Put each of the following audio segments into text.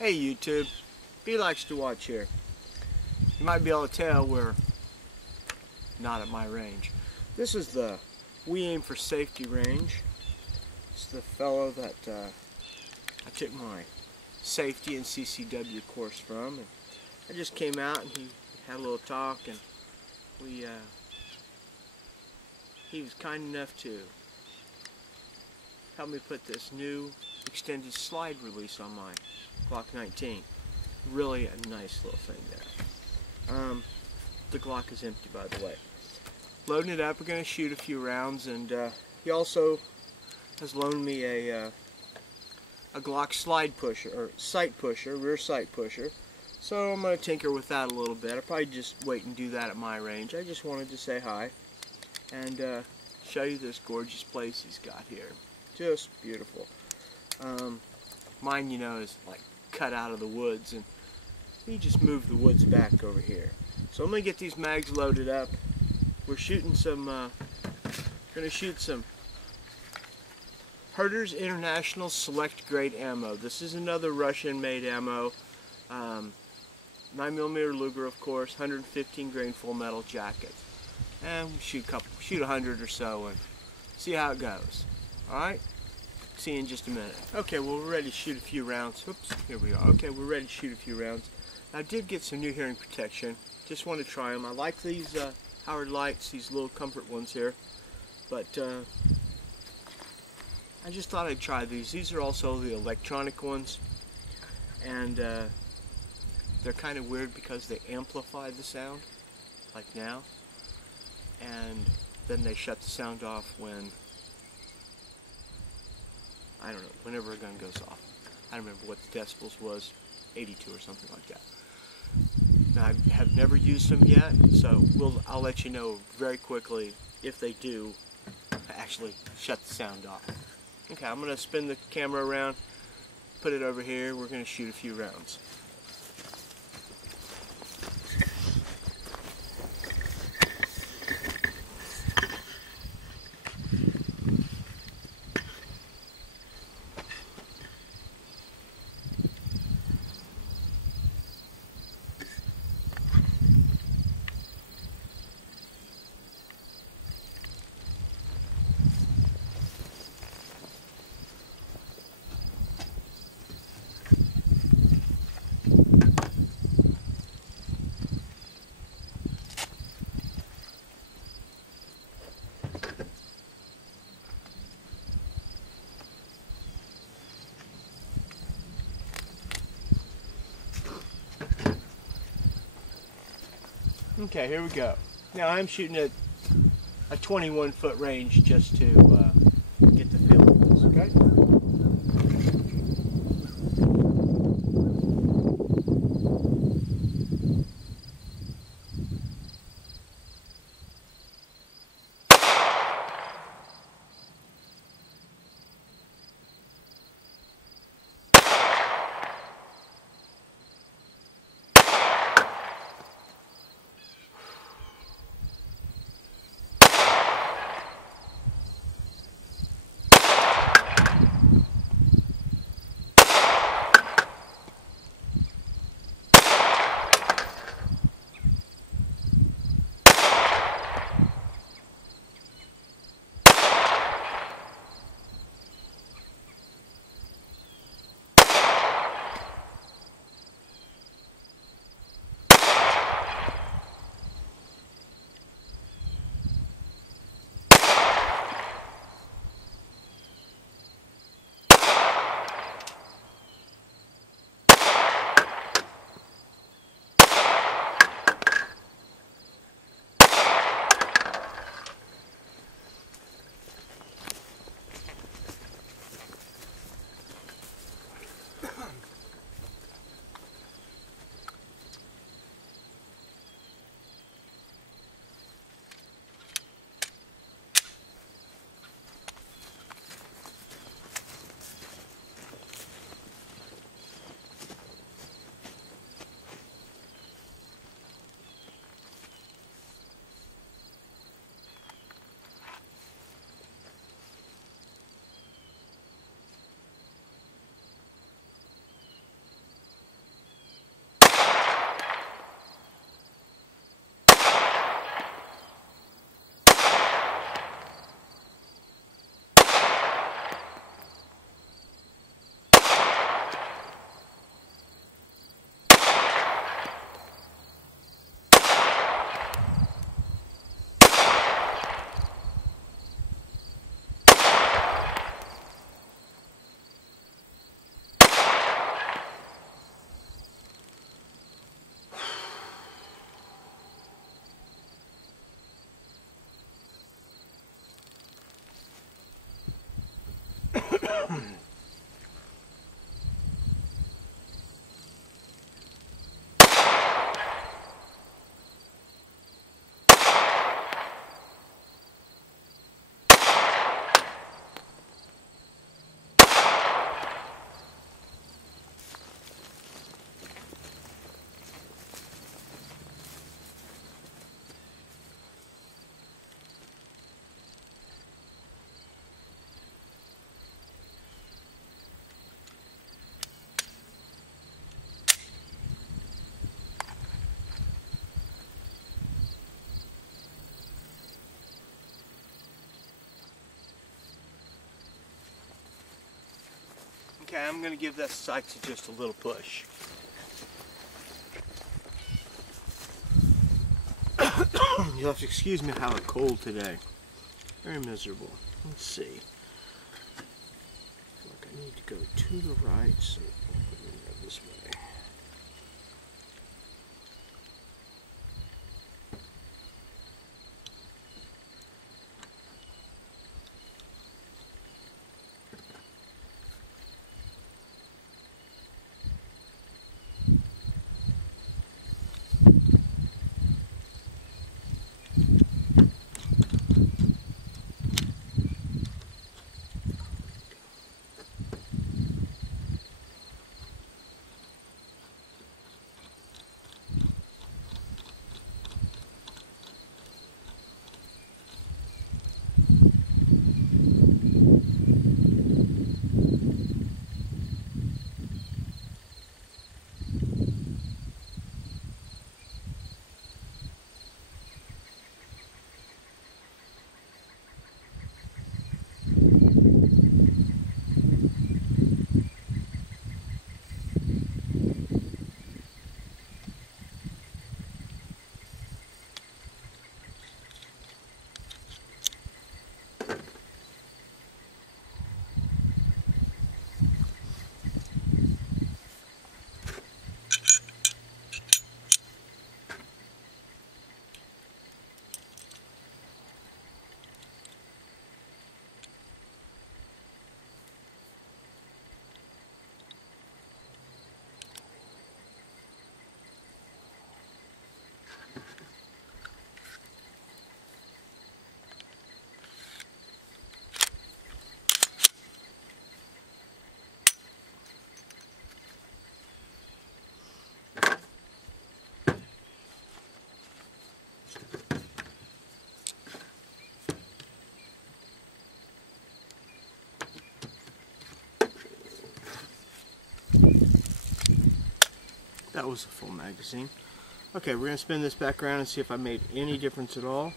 Hey YouTube, he likes to watch here. You might be able to tell we're not at my range. This is the We Aim for Safety range. It's the fellow that I took my safety and CCW course from. And I just came out and he had a little talk, and he was kind enough to help me put this new extended slide release on my Glock 19. Really a nice little thing there. The Glock is empty, by the way. Loading it up, we're going to shoot a few rounds, and he also has loaned me a Glock slide pusher, or sight pusher, rear sight pusher. So I'm going to tinker with that a little bit. I'll probably just wait and do that at my range. I just wanted to say hi and show you this gorgeous place he's got here. Just beautiful. Mine, you know, is like cut out of the woods, and he just moved the woods back over here. So I'm going to get these mags loaded up. We're shooting some, going to shoot some Herder's International Select Grade ammo. This is another Russian-made ammo. 9mm Luger, of course, 115 grain full metal jacket. And we shoot 100 or so and see how it goes. Alright? See you in just a minute. Okay, well, we're ready to shoot a few rounds. Oops, here we are. Okay, we're ready to shoot a few rounds. I did get some new hearing protection. Just want to try them. I like these Howard Lights, these little comfort ones here. But I just thought I'd try these. These are also the electronic ones. And they're kind of weird because they amplify the sound, like now. And then they shut the sound off when, I don't know, whenever a gun goes off. I don't remember what the decibels was, 82 or something like that. Now, I have never used them yet, so I'll let you know very quickly if they do actually shut the sound off. Okay, I'm going to spin the camera around, put it over here. We're going to shoot a few rounds. Okay, here we go. Now I'm shooting at a 21-foot range just to get the feel of this, okay? Okay, I'm going to give that sight just a little push. You'll have to excuse me how it's cold today. Very miserable. Let's see. Look, I need to go to the right, so I'm going to go this way. That was a full magazine. Okay, we're going to spin this back around and see if I made any difference at all.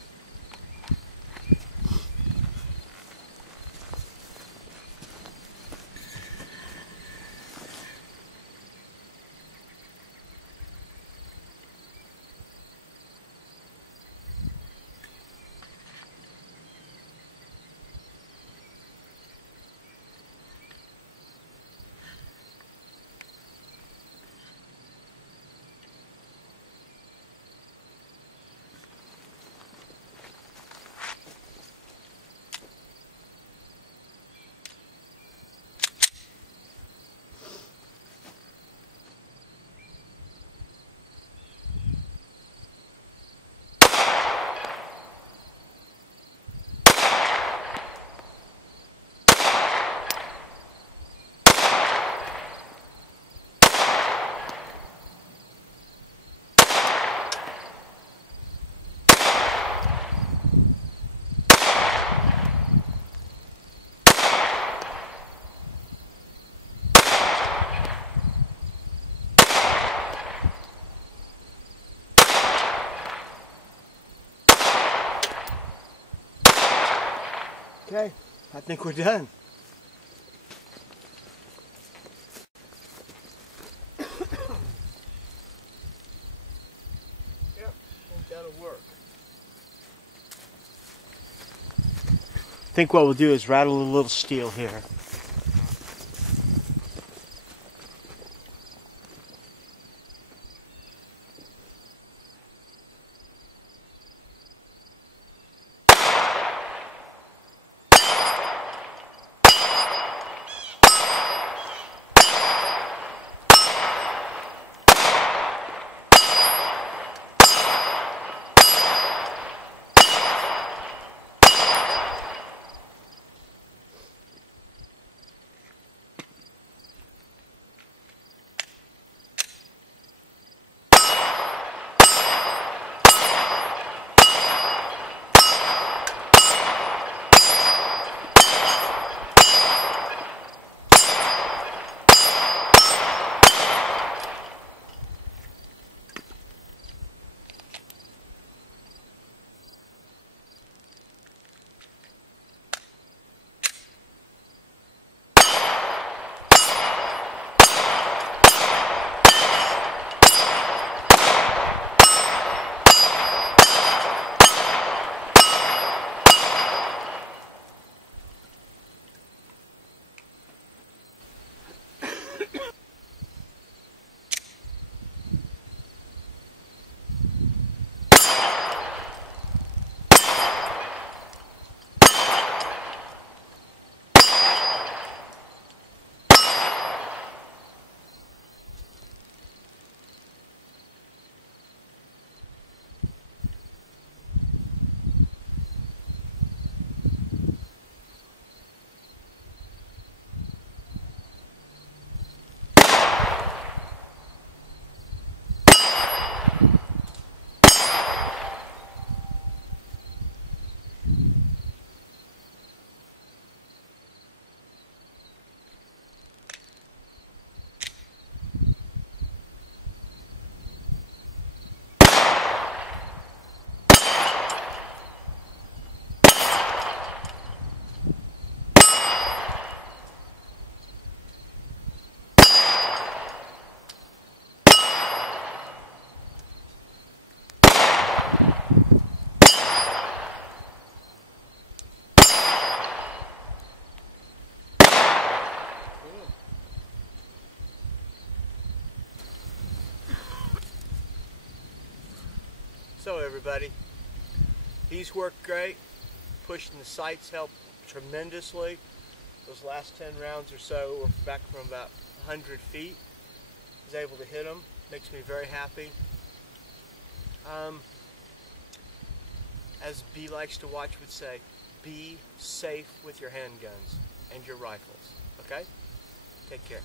Okay, I think we're done. Yep, I think that'll work. I think what we'll do is rattle a little steel here. So everybody, these work great. Pushing the sights helped tremendously. Those last 10 rounds or so were back from about 100 feet. I was able to hit them. Makes me very happy. As B likes to watch would say, be safe with your handguns and your rifles. Okay? Take care.